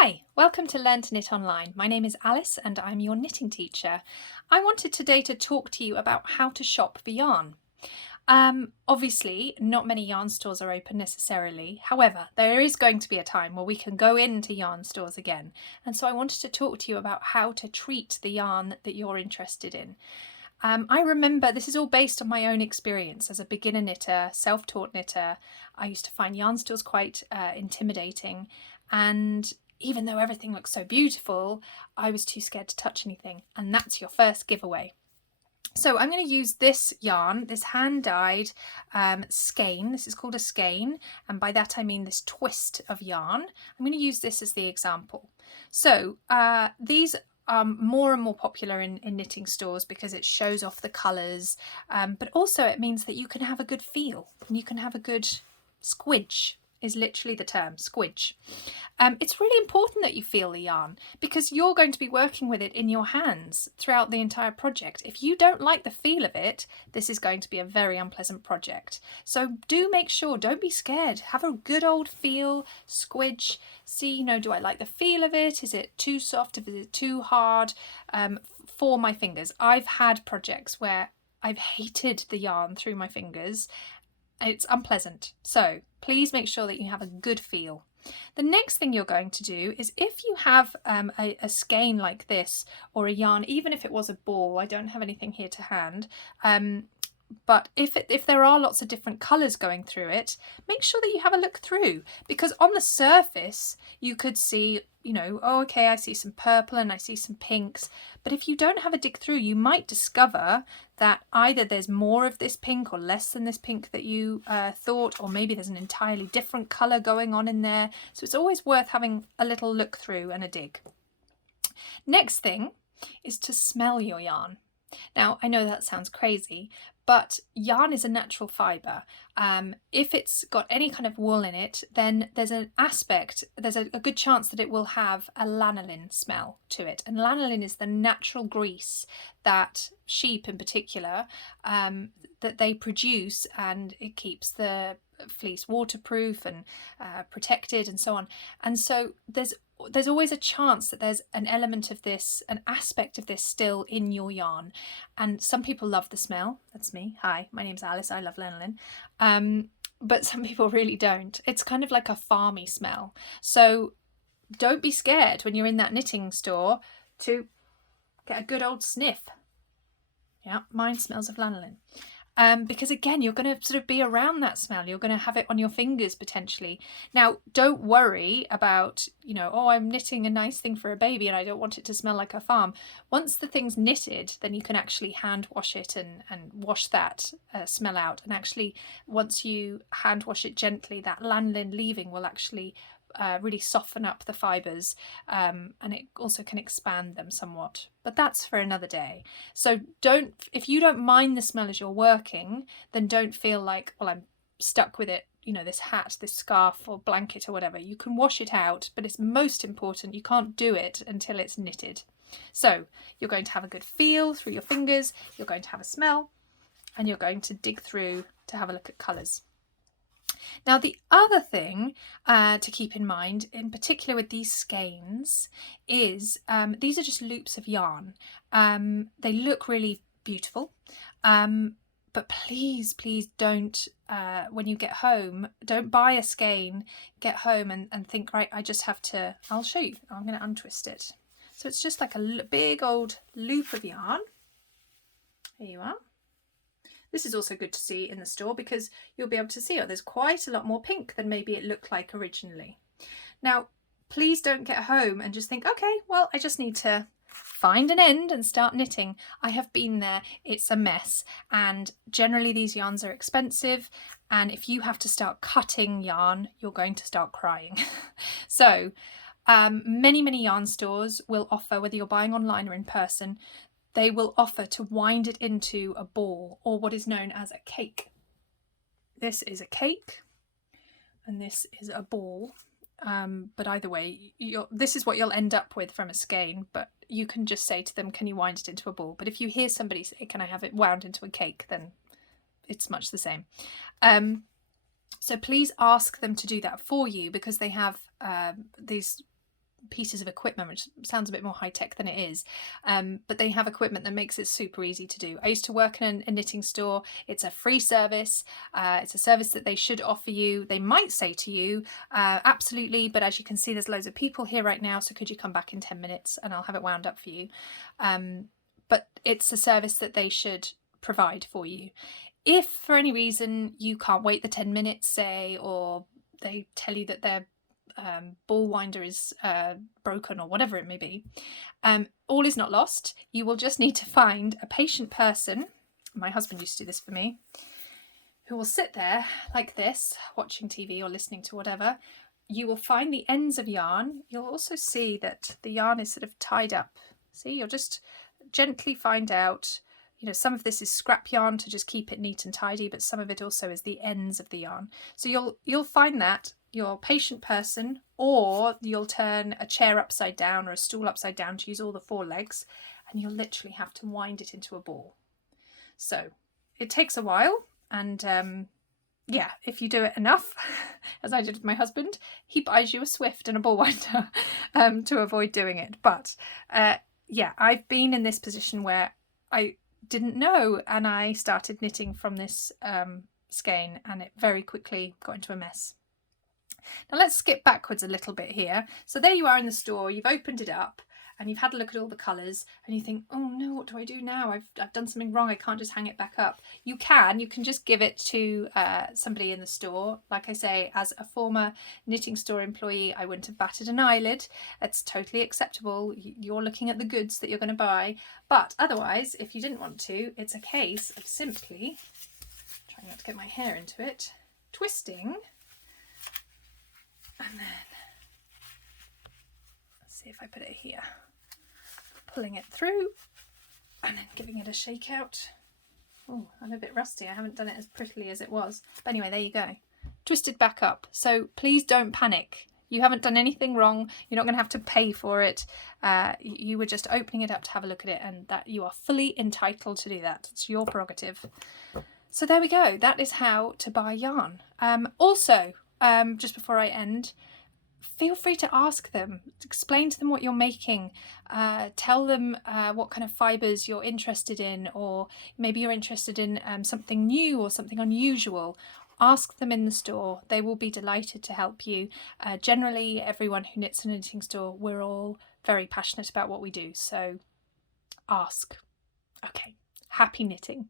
Hi, welcome to Learn to Knit Online. My name is Alice and I'm your knitting teacher. I wanted today to talk to you about how to shop for yarn. Obviously, not many yarn stores are open necessarily. However, there is going to be a time where we can go into yarn stores again. And so I wanted to talk to you about how to treat the yarn that you're interested in. I remember this is all based on my own experience as a beginner knitter, self-taught knitter. I used to find yarn stores quite intimidating, and even though everything looks so beautiful, I was too scared to touch anything, and that's your first giveaway. So I'm going to use this yarn, this hand-dyed skein. This is called a skein, and by that I mean this twist of yarn. I'm going to use this as the example. So these are more and more popular in knitting stores because it shows off the colours, but also it means that you can have a good feel and you can have a good squidge. Is literally the term, squidge. It's really important that you feel the yarn because you're going to be working with it in your hands throughout the entire project. If you don't like the feel of it, this is going to be a very unpleasant project. So do make sure, don't be scared. Have a good old feel, squidge. See, do I like the feel of it? Is it too soft? Is it too hard? For my fingers, I've had projects where I've hated the yarn through my fingers. It's unpleasant. So please make sure that you have a good feel. The next thing you're going to do is if you have a skein like this or a yarn, even if it was a ball, I don't have anything here to hand, but if there are lots of different colours going through it, make sure that you have a look through, because on the surface you could see, oh, okay, I see some purple and I see some pinks. But if you don't have a dig through, you might discover that either there's more of this pink or less than this pink that you thought, or maybe there's an entirely different colour going on in there. So it's always worth having a little look through and a dig. Next thing is to smell your yarn. Now, I know that sounds crazy, but yarn is a natural fibre. If it's got any kind of wool in it, then there's a good chance that it will have a lanolin smell to it. And lanolin is the natural grease that sheep in particular, that they produce, and it keeps the fleece waterproof and protected and so on. And so there's always a chance that there's an element of this, an aspect of this still in your yarn. And some people love the smell. That's me. Hi, my name's Alice. I love lanolin. But some people really don't. It's kind of like a farmy smell. So don't be scared when you're in that knitting store to get a good old sniff. Yeah, mine smells of lanolin. Because again, you're going to sort of be around that smell. You're going to have it on your fingers potentially. Now, don't worry about, oh, I'm knitting a nice thing for a baby and I don't want it to smell like a farm. Once the thing's knitted, then you can actually hand wash it and wash that smell out. And actually, once you hand wash it gently, that lanolin leaving will actually really soften up the fibres, and it also can expand them somewhat, but that's for another day. So if you don't mind the smell as you're working, then don't feel like, well, I'm stuck with it, this hat, this scarf or blanket or whatever. You can wash it out, but it's most important you can't do it until it's knitted. So you're going to have a good feel through your fingers, you're going to have a smell, and you're going to dig through to have a look at colours. Now, the other thing to keep in mind, in particular with these skeins, is these are just loops of yarn. They look really beautiful, but please don't, when you get home, don't buy a skein, get home and think, right, I just have to, I'll show you, I'm going to untwist it. So it's just like a big old loop of yarn. Here you are. This is also good to see in the store because you'll be able to see, there's quite a lot more pink than maybe it looked like originally. Now, please don't get home and just think, okay, well, I just need to find an end and start knitting. I have been there, it's a mess. And generally these yarns are expensive. And if you have to start cutting yarn, you're going to start crying. So many yarn stores will offer, whether you're buying online or in person, they will offer to wind it into a ball, or what is known as a cake. This is a cake and this is a ball, but either way, this is what you'll end up with from a skein, but you can just say to them, can you wind it into a ball? But if you hear somebody say, can I have it wound into a cake, then it's much the same. So please ask them to do that for you, because they have these pieces of equipment, which sounds a bit more high-tech than it is, but they have equipment that makes it super easy to do. I used to work in a knitting store. It's a free service. It's a service that they should offer you. They might say to you, absolutely, but as you can see, there's loads of people here right now, so could you come back in 10 minutes and I'll have it wound up for you. But it's a service that they should provide for you. If for any reason you can't wait the 10 minutes, say, or they tell you that their ball winder is broken or whatever it may be, all is not lost. You will just need to find a patient person. My husband used to do this for me, who will sit there like this, watching TV or listening to whatever. You will find the ends of yarn. You'll also see that the yarn is sort of tied up. See, you'll just gently find out, you know, some of this is scrap yarn to just keep it neat and tidy, but some of it also is the ends of the yarn. So you'll find that your patient person, or you'll turn a chair upside down or a stool upside down to use all the 4 legs, and you'll literally have to wind it into a ball. So it takes a while, and yeah, if you do it enough, as I did with my husband, he buys you a Swift and a ball winder to avoid doing it. But yeah, I've been in this position where I didn't know, and I started knitting from this skein, and it very quickly got into a mess. Now let's skip backwards a little bit here. So there you are in the store, you've opened it up and you've had a look at all the colours, and you think, oh no, what do I do now? I've done something wrong, I can't just hang it back up. You can just give it to somebody in the store. Like I say, as a former knitting store employee, I wouldn't have batted an eyelid. It's totally acceptable. You're looking at the goods that you're going to buy. But otherwise, if you didn't want to, it's a case of simply, trying not to get my hair into it, twisting, and then, let's see if I put it here, pulling it through and then giving it a shake out. Oh, I'm a bit rusty. I haven't done it as prettily as it was. But anyway, there you go. Twisted back up. So please don't panic. You haven't done anything wrong. You're not going to have to pay for it. You were just opening it up to have a look at it, and that you are fully entitled to do that. It's your prerogative. So there we go. That is how to buy yarn. Also, just before I end, feel free to ask them, explain to them what you're making, tell them what kind of fibres you're interested in, or maybe you're interested in something new or something unusual. Ask them in the store. They will be delighted to help you. Generally, everyone who knits in a knitting store, we're all very passionate about what we do, so ask. Okay, happy knitting.